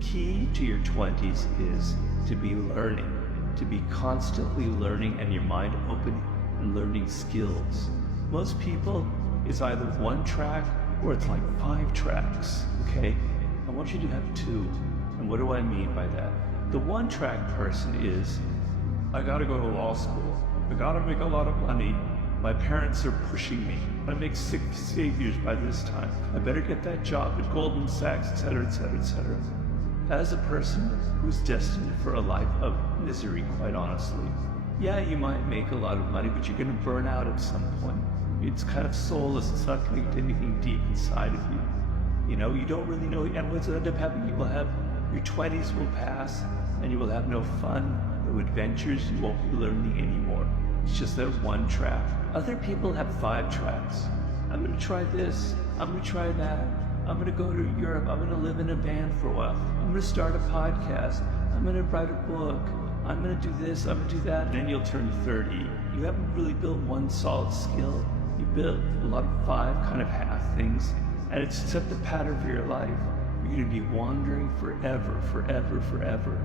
Key to your 20s is to be learning, to be constantly learning and your mind open and learning skills. Most people, it's either one track or it's like 5 tracks, okay? I want you to have 2. And what do I mean by that? The one track person is, I gotta go to law school. I gotta make a lot of money. My parents are pushing me. I make 6 figures by this time. I better get that job at Goldman Sachs, etc., etc., etc. As a person who's destined for a life of misery, quite honestly, yeah, you might make a lot of money, but you're gonna burn out at some point. It's kind of soulless. It's not connected to anything deep inside of you. You know, you don't really know, and what's end up happening, you will have, your 20s will pass, and you will have no fun, no adventures, you won't be learning anymore. It's just that one track. Other people have 5 tracks. I'm gonna try this, I'm gonna try that, I'm gonna go to Europe, I'm gonna live in a band for a while, I'm gonna start a podcast, I'm gonna write a book, I'm gonna do this, I'm gonna do that, and then you'll turn 30. You haven't really built one solid skill. You built a lot of 5 kind of half things, and it's set the pattern for your life. You're gonna be wandering forever, forever, forever,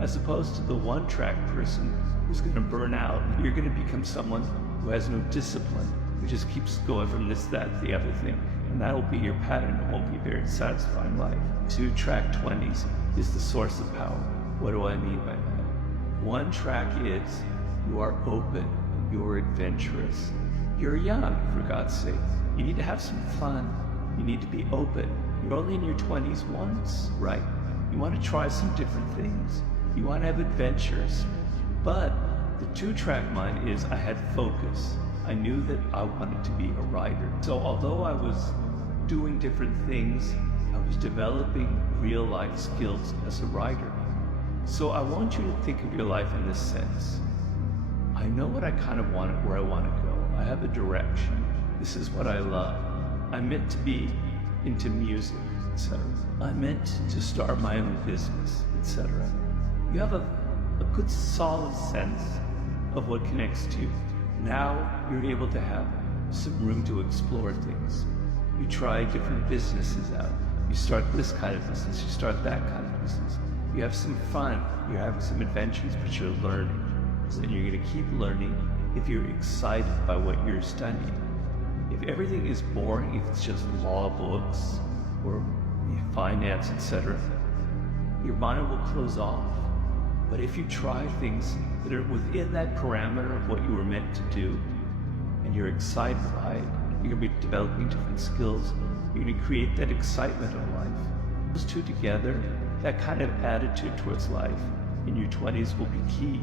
as opposed to the one track person who's gonna burn out. You're gonna become someone who has no discipline, who just keeps going from this, that, the other thing. And that'll be your pattern. It won't be a very satisfying life. 2 track 20s is the source of power. What do I mean by that? One track is you are open, you're adventurous. You're young, for God's sake. You need to have some fun. You need to be open. You're only in your 20s once, right? You want to try some different things. You want to have adventures. But the 2 track mind is I had focus. I knew that I wanted to be a writer. So although I was doing different things, I was developing real life skills as a writer. So I want you to think of your life in this sense. I know what I kind of want, where I want to go. I have a direction. This is what I love. I'm meant to be into music, etc. I'm meant to start my own business, etc. You have a good solid sense of what connects to you. Now you're able to have some room to explore things. You try different businesses out. You start this kind of business, you start that kind of business. You have some fun, you're having some adventures, but you're learning. And you're gonna keep learning if you're excited by what you're studying. If everything is boring, if it's just law books or finance, etc., your mind will close off. But if you try things that are within that parameter of what you were meant to do, and you're excited by it, you're gonna be developing different skills, you're gonna create that excitement of life. Those 2 together, that kind of attitude towards life in your 20s will be key.